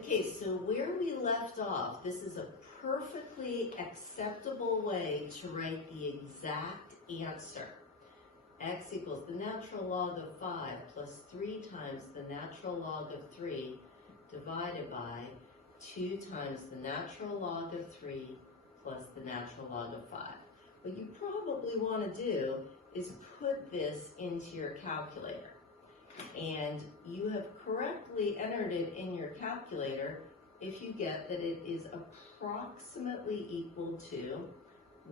Okay, so where we left off, this is a perfectly acceptable way to write the exact answer. X equals the natural log of 5 plus 3 times the natural log of 3 divided by 2 times the natural log of 3 plus the natural log of 5. What you probably want to do is put this into your calculator. And you have correctly entered it in your calculator if you get that it is approximately equal to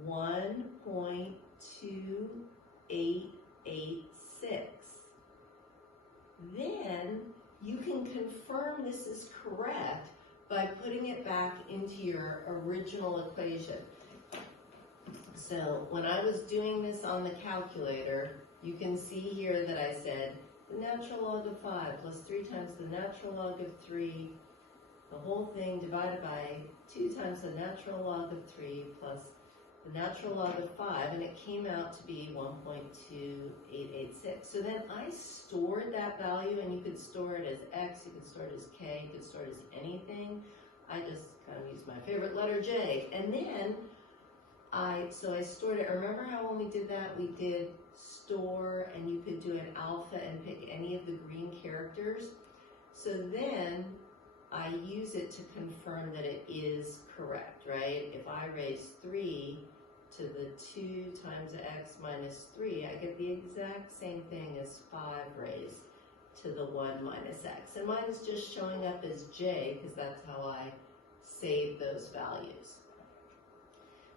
1.2886. Then you can confirm this is correct by putting it back into your original equation. So when I was doing this on the calculator, you can see here that I said the natural log of 5 plus 3 times the natural log of 3, the whole thing divided by 2 times the natural log of 3 plus the natural log of 5, and it came out to be 1.2886. So then I stored that value, and you could store it as X, you could store it as K, you could store it as anything. I just kind of used my favorite letter J. And then I stored it. Remember how when we did that, we did store, and you could do an alpha and pick any of the green characters. So then I use it to confirm that it is correct, right? If I raise 3 to the 2 times x minus 3, I get the exact same thing as 5 raised to the 1 minus x. And mine is just showing up as j because that's how I save those values.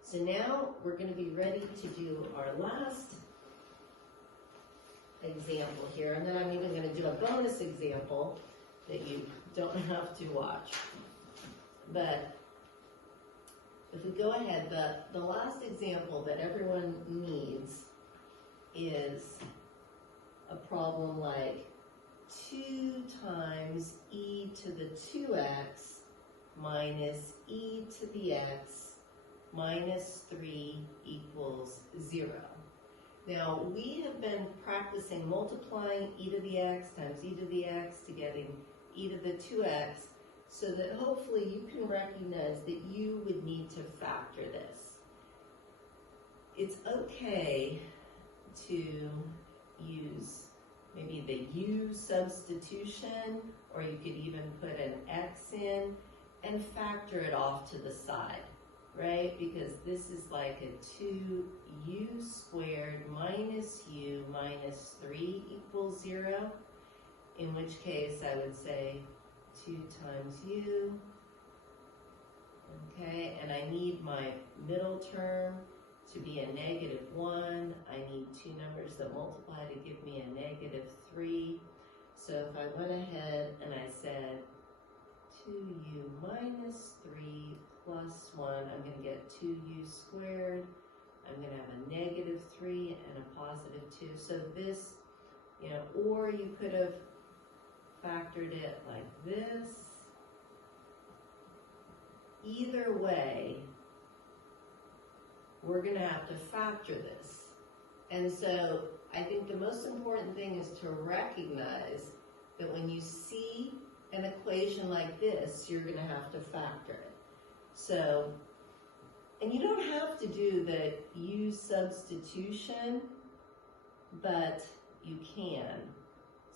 So now we're going to be ready to do our last example here, and then I'm even going to do a bonus example that you don't have to watch. But if we go ahead, the last example that everyone needs is a problem like 2 times e to the 2x minus e to the x minus 3 equals 0. Now, we have been practicing multiplying e to the x times e to the x to getting e to the 2x, so that hopefully you can recognize that you would need to factor this. It's okay to use maybe the u substitution, or you could even put an x in and factor it off to the side, right? Because this is like a 2u squared minus u minus 3 equals 0, in which case I would say 2 times u, okay, and I need my middle term to be a negative 1. I need two numbers that multiply to give me a negative 3. So if I went ahead and I said 2u minus 3 plus 1, I'm going to get 2u squared. I'm going to have a negative 3 and a positive 2. So this, or you could have factored it like this. Either way, we're going to have to factor this. And so I think the most important thing is to recognize that when you see an equation like this, you're going to have to factor it. So, and you don't have to do the u substitution, but you can.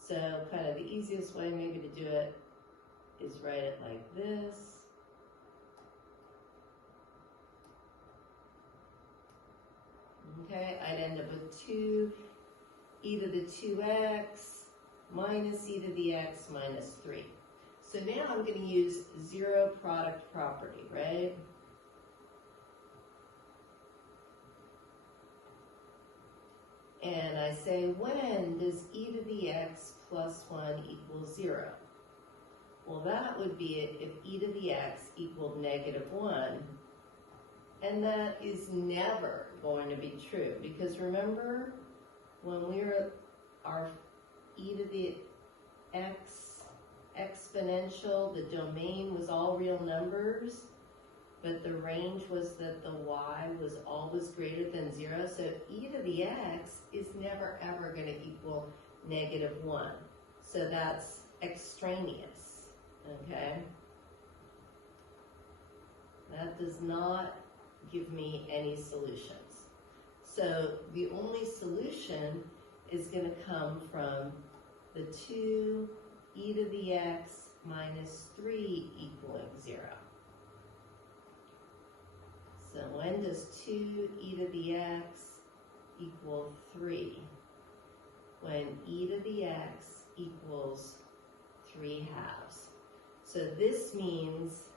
So kind of the easiest way maybe to do it is write it like this. Okay, I'd end up with 2 e to the 2x minus e to the x minus 3. So now I'm going to use zero product property, right? And I say, when does e to the x plus 1 equal 0? Well, that would be it if e to the x equaled negative 1. And that is never going to be true, because remember when we were our e to the x exponential, the domain was all real numbers, but the range was that the y was always greater than 0. So e to the x is never ever going to equal negative 1. So that's extraneous, okay? That does not give me any solutions. So the only solution is going to come from the 2 e to the x minus 3 equaling 0. So when does 2 e to the x equal 3? When e to the x equals 3 halves. So this means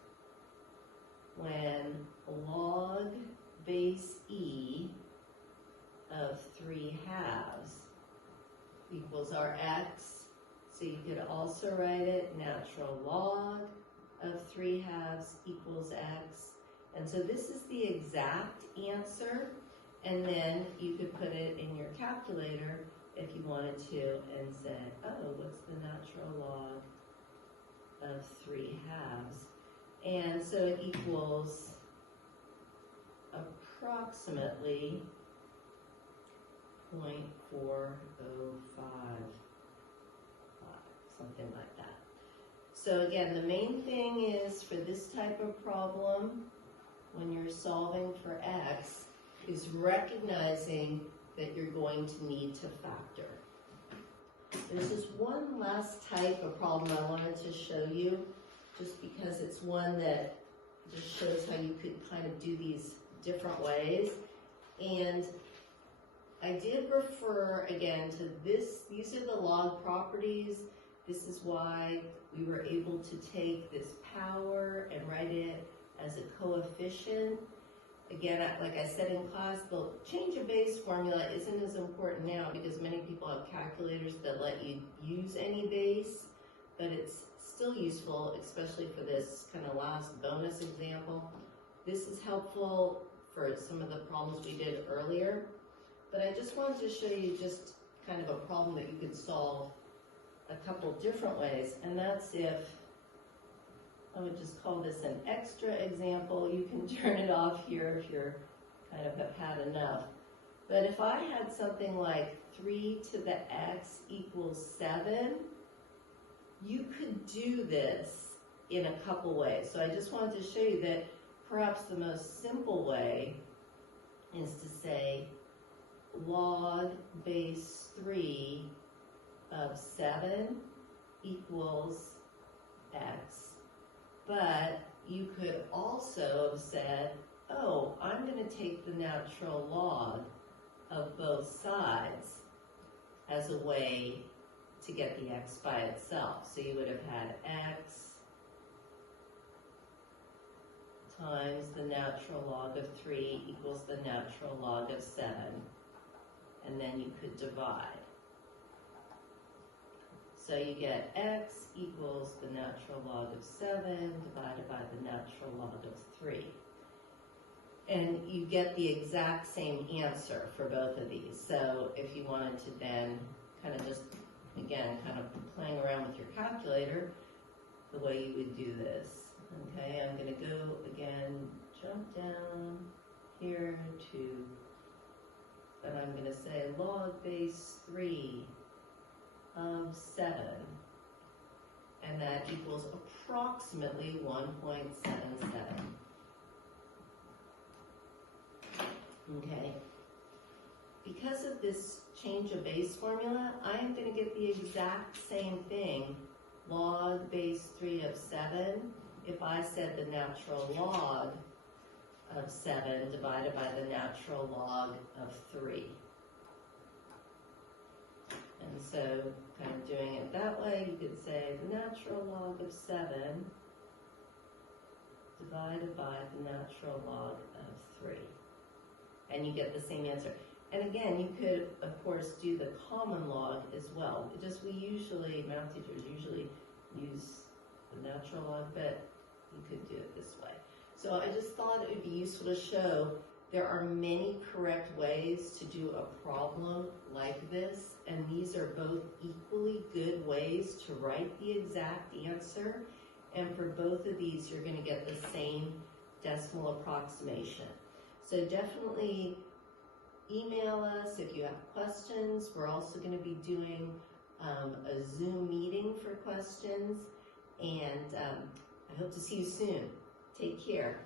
when log base e of 3 halves equals our x, so you could also write it natural log of 3 halves equals x. And so this is the exact answer, and then you could put it in your calculator if you wanted to and say, oh, what's the natural log of 3 halves? And so it equals approximately 0.4055, something like that. So again, the main thing is for this type of problem, when you're solving for x, is recognizing that you're going to need to factor. There's this one last type of problem I wanted to show you, just because it's one that just shows how you could kind of do these different ways. And I did refer again to this. These are the log properties. This is why we were able to take this power and write it as a coefficient. Again, like I said in class, the change of base formula isn't as important now because many people have calculators that let you use any base, but it's still useful, especially for this kind of last bonus example. This is helpful for some of the problems we did earlier, but I just wanted to show you just kind of a problem that you could solve a couple different ways, and that's if I would just call this an extra example. You can turn it off here if you're kind of have had enough. But if I had something like 3 to the x equals 7, you could do this in a couple ways. So I just wanted to show you that perhaps the most simple way is to say log base 3 of 7 equals x. But you could also have said, oh, I'm going to take the natural log of both sides as a way to get the x by itself. So you would have had x times the natural log of 3 equals the natural log of 7. And then you could divide. So you get x equals the natural log of 7 divided by the natural log of 3. And you get the exact same answer for both of these. So if you wanted to then kind of just, again, kind of playing around with your calculator, the way you would do this. Okay, I'm going to go again, jump down here to, and I'm going to say log base 3 of 7, and that equals approximately 1.77. Okay. Because of this change of base formula, I am going to get the exact same thing, log base 3 of 7, if I said the natural log of 7 divided by the natural log of 3. And so, kind of doing it that way, you could say the natural log of 7 divided by the natural log of 3. And you get the same answer. And again, you could, of course, do the common log as well. We usually, math teachers usually use the natural log, but you could do it this way. So I just thought it would be useful to show there are many correct ways to do a problem like this, and these are both equally good ways to write the exact answer. And for both of these, you're going to get the same decimal approximation. So definitely email us if you have questions. We're also going to be doing a Zoom meeting for questions, and I hope to see you soon. Take care.